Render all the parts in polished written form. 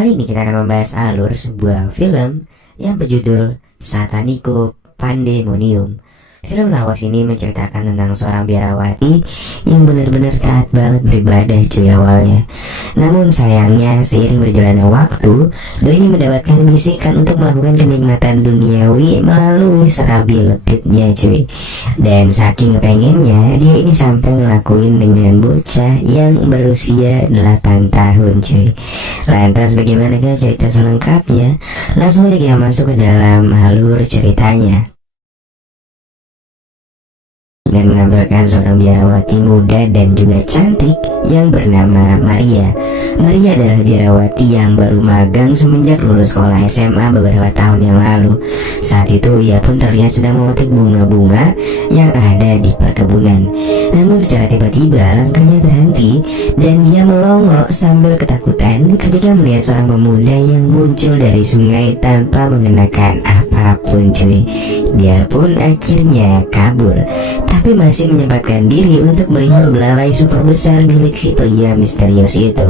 Kali ini kita akan membahas alur sebuah film yang berjudul Satanico Pandemonium. Film lawas ini menceritakan tentang seorang biarawati yang benar-benar taat banget beribadah cuy awalnya. Namun sayangnya seiring berjalannya waktu, Doi ini mendapatkan bisikan untuk melakukan kenikmatan duniawi melalui serabi letitnya cuy. Dan saking kepengennya, dia ini sampai ngelakuin dengan bocah yang berusia 8 tahun cuy. Lantas bagaimanakah cerita selengkapnya? Langsung aja kita masuk ke dalam alur ceritanya. Dan menampilkan seorang biarawati muda dan juga cantik yang bernama Maria. Maria adalah biarawati yang baru magang semenjak lulus sekolah SMA beberapa tahun yang lalu. Saat itu ia pun terlihat sedang memetik bunga-bunga yang ada di perkebunan. Namun secara tiba-tiba langkahnya terhenti dan dia melongo sambil ketakutan ketika melihat seorang pemuda yang muncul dari sungai tanpa mengenakan apapun cuy. Dia pun akhirnya kabur, tapi masih menyempatkan diri untuk melihat belalai super besar milik si pria misterius itu.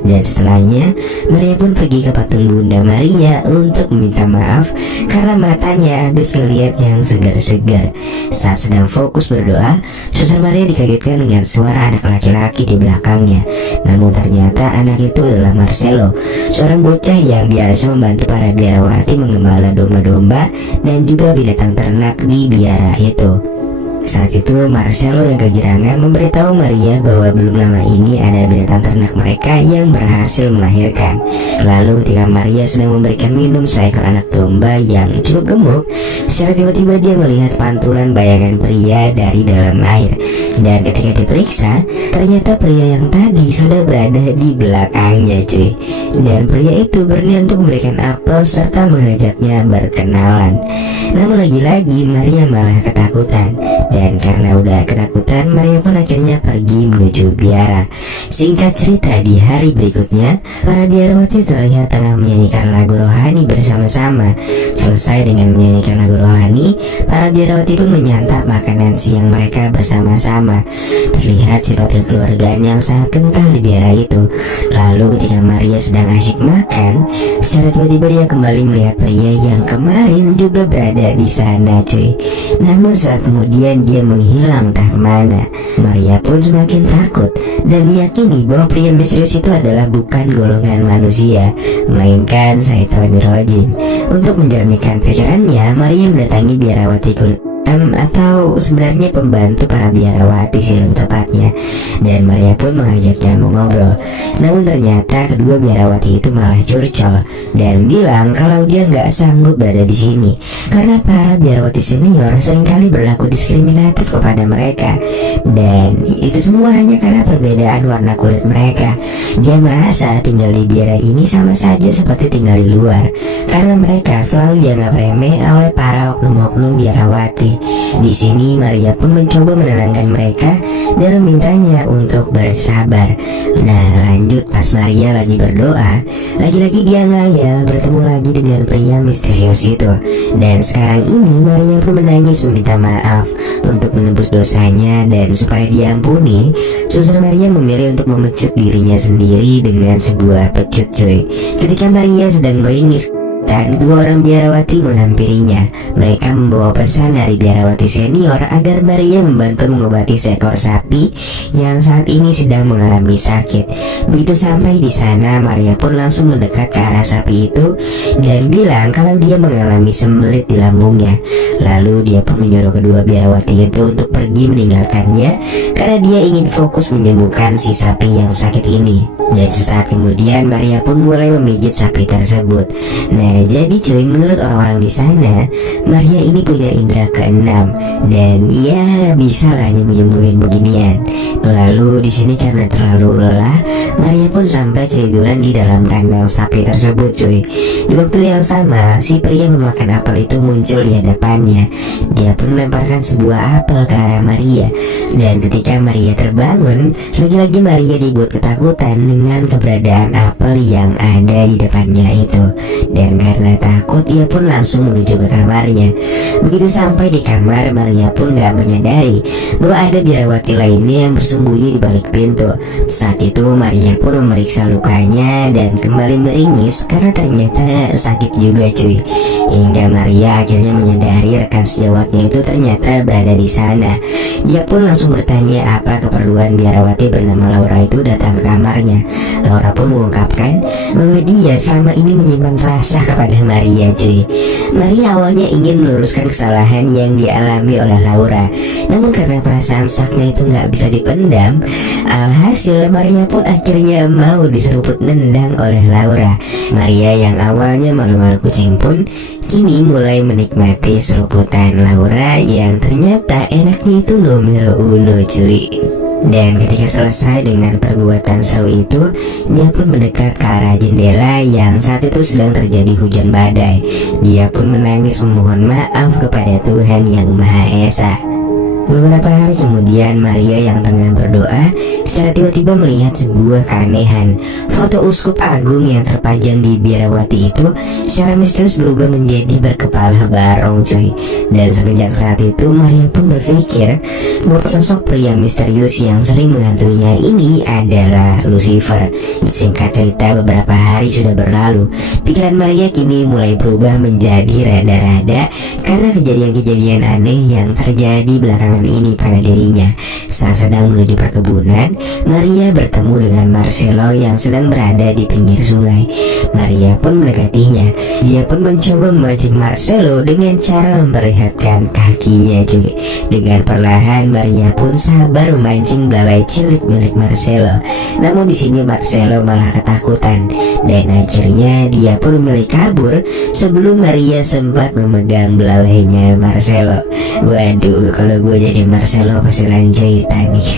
Dan setelahnya Maria pun pergi ke patung Bunda Maria untuk meminta maaf karena matanya habis ngeliat yang segar-segar. Saat sedang fokus berdoa, Suster Maria dikagetkan dengan suara anak laki-laki di belakangnya. Namun ternyata anak itu adalah Marcelo, seorang bocah yang biasa membantu para biarawati menggembala domba-domba dan juga binatang ternak di biara itu. Saat itu Marcelo yang kegirangan memberitahu Maria bahwa belum lama ini ada binatang ternak mereka yang berhasil melahirkan. Lalu ketika Maria sedang memberikan minum seekor anak domba yang cukup gemuk, secara tiba-tiba dia melihat pantulan bayangan pria dari dalam air. Dan ketika diperiksa, ternyata pria yang tadi sudah berada di belakangnya cuy. Dan pria itu berniat untuk memberikan apel serta mengajaknya berkenalan. Namun lagi-lagi Maria malah ketakutan. Dan karena udah ketakutan, Maria pun akhirnya pergi menuju biara. Singkat cerita, di hari berikutnya para biarawati terlihat tengah menyanyikan lagu rohani bersama-sama. Selesai dengan menyanyikan lagu rohani, para biarawati pun menyantap makanan siang mereka bersama-sama. Terlihat sifat kekeluargaan yang sangat kental di biara itu. Lalu ketika Maria sedang asyik makan, secara tiba-tiba dia kembali melihat pria yang kemarin juga berada di sana cuy. Namun saat kemudian dia menghilang entah kemana. Maria pun semakin takut dan meyakini bahwa pria misterius itu adalah bukan golongan manusia, melainkan syaitan rajim. Untuk menjernihkan pikirannya, Maria mendatangi biarawati kulit atau sebenarnya pembantu para biarawati sih lebih tepatnya. Dan Maria pun mengajaknya mengobrol. Namun ternyata kedua biarawati itu malah curcol dan bilang kalau dia nggak sanggup berada di sini karena para biarawati senior seringkali berlaku diskriminatif kepada mereka. Dan itu semua hanya karena perbedaan warna kulit mereka. Dia merasa tinggal di biara ini sama saja seperti tinggal di luar karena mereka selalu dianggap remeh oleh para oknum-oknum biarawati. Di sini Maria pun mencoba menenangkan mereka dan memintanya untuk bersabar. Nah lanjut, pas Maria lagi berdoa, lagi-lagi dia ngayal bertemu lagi dengan pria misterius itu. Dan sekarang ini Maria pun menangis meminta maaf untuk menebus dosanya dan supaya diampuni. Suster Maria memilih untuk memecut dirinya sendiri dengan sebuah pecut cuy. Ketika Maria sedang meringis dan dua orang biarawati menghampirinya. Mereka membawa pesan dari biarawati senior agar Maria membantu mengobati seekor sapi yang saat ini sedang mengalami sakit. Begitu sampai di sana, Maria pun langsung mendekat ke arah sapi itu dan bilang kalau dia mengalami sembelit di lambungnya. Lalu dia pun menyuruh kedua biarawati itu untuk pergi meninggalkannya karena dia ingin fokus menyembuhkan si sapi yang sakit ini. Dan sesaat kemudian Maria pun mulai memijit sapi tersebut. Nah jadi cuy, menurut orang-orang di sana, Maria ini punya indera keenam dan ya bisa lah menyembuhin beginian. Lalu di sini karena terlalu lelah, Maria pun sampai ketiduran di dalam kandang sapi tersebut cuy. Di waktu yang sama, si pria memakan apel itu muncul di hadapannya. Dia pun melemparkan sebuah apel ke arah Maria. Dan ketika Maria terbangun, lagi-lagi Maria dibuat ketakutan dengan keberadaan apel yang ada di depannya itu. Dan karena takut, ia pun langsung menuju ke kamarnya. Begitu sampai di kamar, Maria pun gak menyadari bahwa ada biarawati lainnya yang bersembunyi di balik pintu. Saat itu Maria pun memeriksa lukanya dan kembali meringis karena ternyata sakit juga cuy. Hingga Maria akhirnya menyadari rekan sejawatnya itu ternyata berada di sana. Dia pun langsung bertanya apa keperluan biarawati bernama Laura itu datang ke kamarnya. Laura pun mengungkapkan bahwa dia selama ini menyimpan rasa kepada Maria cuy. Maria awalnya ingin meluruskan kesalahan yang dialami oleh Laura, namun karena perasaan sakna itu nggak bisa dipendam, alhasil Maria pun akhirnya mau diseruput nendang oleh Laura. Maria yang awalnya malu-malu kucing pun kini mulai menikmati seruputan Laura yang ternyata enaknya itu nomor uno cuy. Dan ketika selesai dengan perbuatan seru itu, dia pun mendekat ke arah jendela yang saat itu sedang terjadi hujan badai. Dia pun menangis memohon maaf kepada Tuhan Yang Maha Esa. Beberapa hari kemudian, Maria yang tengah berdoa secara tiba-tiba melihat sebuah keanehan. Foto uskup agung yang terpajang di biarawati itu secara misterius berubah menjadi berkepala barong cuy. Dan semenjak saat itu Maria pun berpikir bahwa sosok pria misterius yang sering menghantuinya ini adalah Lucifer. Singkat cerita, beberapa hari sudah berlalu. Pikiran Maria kini mulai berubah menjadi rada-rada karena kejadian-kejadian aneh yang terjadi belakangan ini pada dirinya. Saat sedang menuju perkebunan, Maria bertemu dengan Marcelo yang sedang berada di pinggir sungai. Maria pun mendekatinya. Dia pun mencoba memancing Marcelo dengan cara memperlihatkan kakinya cuy. Dengan perlahan Maria pun sabar memancing belalai cilik milik Marcelo. Namun di sini Marcelo malah ketakutan dan akhirnya dia pun memilih kabur sebelum Maria sempat memegang belalainya Marcelo. Waduh, kalau gue jadi Marcelo pasti lain cerita nih.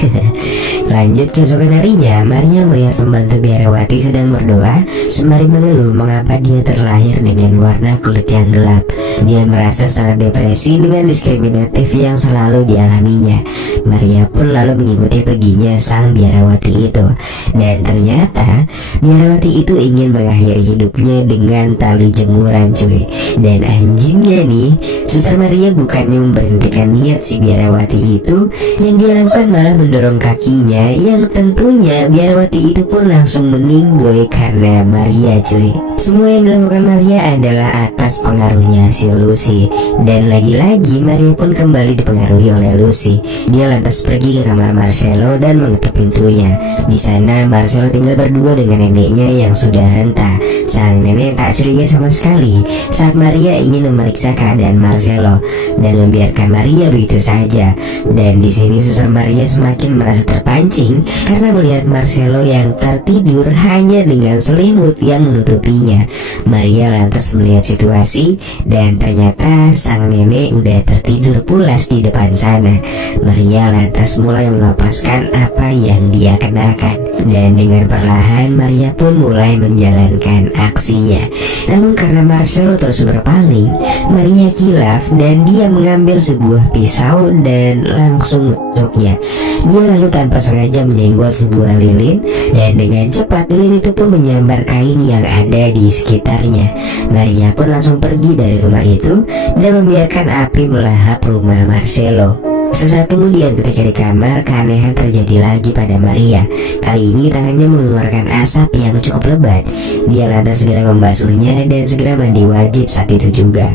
Lanjut keesokan harinya, Maria melihat pembantu biarawati sedang berdoa sembari mengeluh mengapa dia terlahir dengan warna kulit yang gelap. Dia merasa sangat depresi dengan diskriminatif yang selalu dialaminya. Maria pun lalu mengikuti perginya sang biarawati itu. Dan ternyata biarawati itu ingin mengakhiri hidupnya dengan tali jemuran cuy. Dan anjingnya nih, Suster Maria bukannya memberhentikan niat si biarawati itu, yang dia lakukan malah mendorong kakinya, yang tentunya biarawati itu pun langsung meninggoy karena Maria cuy. Semua yang dilakukan Maria adalah atas pengaruhnya si Lucy. Dan lagi-lagi Maria pun kembali dipengaruhi oleh Lucy. Dia lantas pergi ke kamar Marcelo dan mengetuk pintunya. Di sana Marcelo tinggal berdua dengan neneknya yang sudah renta. Sang nenek tak curiga sama sekali saat Maria ingin memeriksa keadaan Marcelo dan membiarkan Maria begitu saja. Dan di sini Suster Maria semakin merasa terpancing karena melihat Marcelo yang tertidur hanya dengan selimut yang menutupinya. Maria lantas melihat situasi dan ternyata sang nenek udah tertidur pulas di depan sana. Maria lantas mulai melepaskan apa yang dia kenakan dan dengan perlahan Maria pun mulai menjalankan aksinya. Namun karena Marcelo terus berpaling, Maria kilaf dan dia mengambil sebuah pisau dan langsung menusuknya. Dia lalu tanpa sengaja menyenggol sebuah lilin dan dengan cepat lilin itu pun menyambar kain yang ada di sekitarnya. Maria pun langsung pergi dari rumah itu dan membiarkan api melahap rumah Marcelo. Sesaat kemudian ketika di kamar, keanehan terjadi lagi pada Maria. Kali ini tangannya mengeluarkan asap yang cukup lebat. Dia lantas segera membasuhnya dan segera mandi wajib saat itu juga.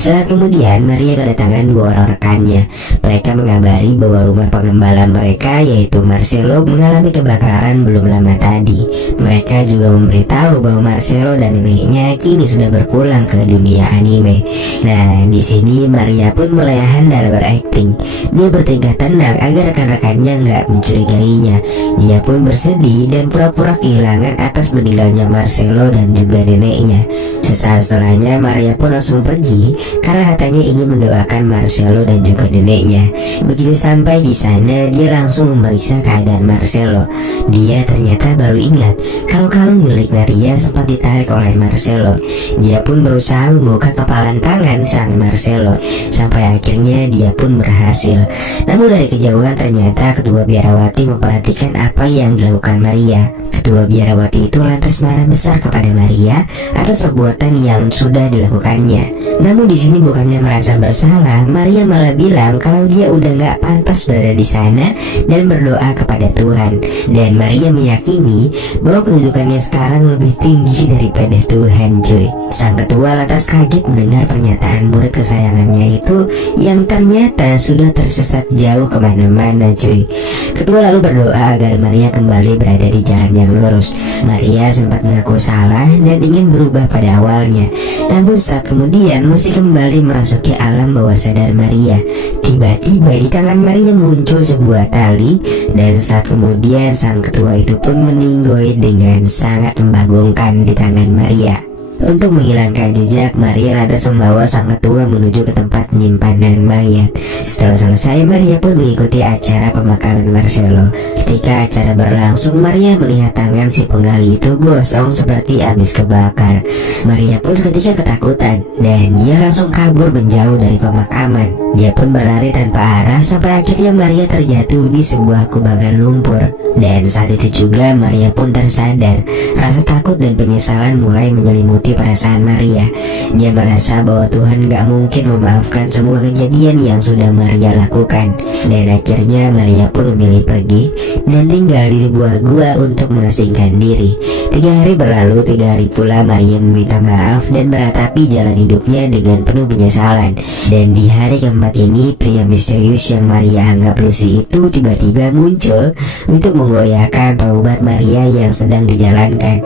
Saat kemudian Maria kedatangan dua orang rekannya. Mereka mengabari bahwa rumah pengembala mereka yaitu Marcelo mengalami kebakaran belum lama tadi. Mereka juga memberitahu bahwa Marcelo dan neneknya kini sudah berpulang ke dunia anime. Nah, di sini Maria pun mulai handal berakting. Dia bertingkah tenang agar rekan-rekannya nggak mencurigainya. Dia pun bersedih dan pura-pura kehilangan atas meninggalnya Marcelo dan juga neneknya. Sesaat setelahnya Maria pun langsung pergi karena katanya ingin mendoakan Marcelo dan juga neneknya. Begitu sampai di sana, dia langsung memeriksa keadaan Marcelo. Dia ternyata baru ingat kalau kalung milik Maria sempat ditarik oleh Marcelo. Dia pun berusaha membuka kepalan tangan sang Marcelo sampai akhirnya dia pun berhasil. kecil. Namun dari kejauhan ternyata kedua biarawati memperhatikan apa yang dilakukan Maria. Kedua biarawati itu lantas marah besar kepada Maria atas perbuatan yang sudah dilakukannya. Namun di sini bukannya merasa bersalah, Maria malah bilang kalau dia udah nggak pantas berada di sana dan berdoa kepada Tuhan. Dan Maria meyakini bahwa kedudukannya sekarang lebih tinggi daripada Tuhan, cuy. Sang ketua lantas kaget mendengar pernyataan murid kesayangannya itu yang ternyata sudah tersesat jauh kemana-mana, cuy. Ketua lalu berdoa agar Maria kembali berada di jalan yang lurus. Maria sempat mengaku salah dan ingin berubah pada awalnya. Namun saat kemudian musik kembali merasuki alam bawah sadar Maria. Tiba-tiba di tangan Maria muncul sebuah tali, dan saat kemudian sang ketua itu pun meninggoy dengan sangat membagongkan di tangan Maria. Untuk menghilangkan jejak, Maria lantas membawa sang ketua menuju ke tempat penyimpanan mayat. Setelah selesai, Maria pun mengikuti acara pemakaman Marcelo. Ketika acara berlangsung, Maria melihat tangan si penggali itu gosong seperti habis kebakar. Maria pun seketika ketakutan dan dia langsung kabur menjauh dari pemakaman. Dia pun berlari tanpa arah sampai akhirnya Maria terjatuh di sebuah kubangan lumpur. Dan saat itu juga Maria pun tersadar. Rasa takut dan penyesalan mulai menyelimuti perasaan Maria. Dia merasa bahwa Tuhan gak mungkin memaafkan semua kejadian yang sudah Maria lakukan. Dan akhirnya Maria pun memilih pergi dan tinggal di sebuah gua untuk mengasingkan diri. 3 hari berlalu, 3 hari pula Maria meminta maaf dan meratapi jalan hidupnya dengan penuh penyesalan. Dan di hari keempat ini, pria misterius yang Maria anggap Lucy itu tiba-tiba muncul untuk menggoyahkan taubat Maria yang sedang dijalankan.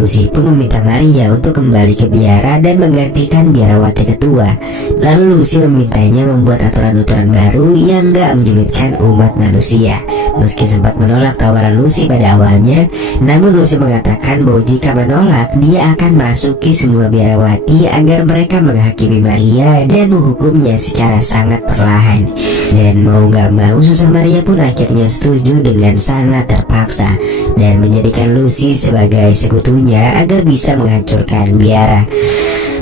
Lucy pun meminta Maria untuk kembali ke biara dan menggantikan biarawati ketua. Lalu Lucy memintanya membuat aturan-aturan baru yang gak menyulitkan umat manusia. Meski sempat menolak tawaran Lucy pada awalnya, namun Lucy mengatakan bahwa jika menolak, dia akan masuki semua biarawati agar mereka menghakimi Maria dan menghukumnya secara sangat perlahan. Dan mau gak mau, Suster Maria pun akhirnya setuju dengan sangat terpaksa dan menjadikan Lucy sebagai sekutunya agar bisa menghancurkan biara.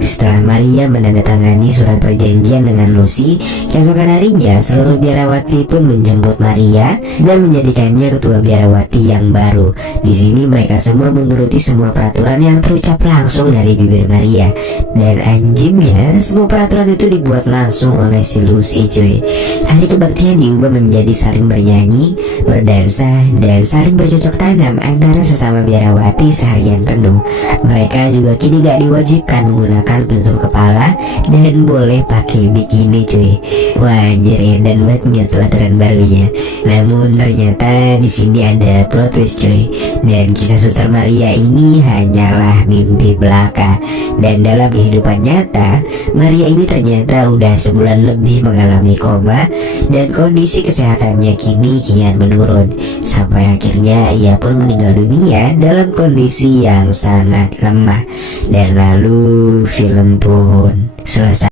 Setelah Maria menandatangani surat perjanjian dengan Lucy, keesokan harinya seluruh biarawati pun menjemput Maria dan menjadikannya ketua biarawati yang baru. Di sini mereka semua menuruti semua peraturan yang terucap langsung dari bibir Maria. Dan anjingnya, semua peraturan itu dibuat langsung oleh si Lucy, cuy. Hari kebaktian diubah menjadi saling bernyanyi, berdansa, dan saling bercocok tanam antara sesama biarawati seharian penuh. Mereka juga kini gak diwajibkan menggunakan penutup kepala dan boleh pakai bikini, cuy. Wah, anjir, edan banget nyentuh aturan barunya. Namun ternyata di sini ada plot twist, cuy. Dan kisah Suster Maria ini hanyalah mimpi belaka. Dan dalam kehidupan nyata, Maria ini ternyata udah sebulan lebih mengalami koma dan kondisi kesehatannya kini kian menurun. Sampai akhirnya ia pun meninggal dunia dalam kondisi yang sangat lemah. Dan lalu film pun selesai.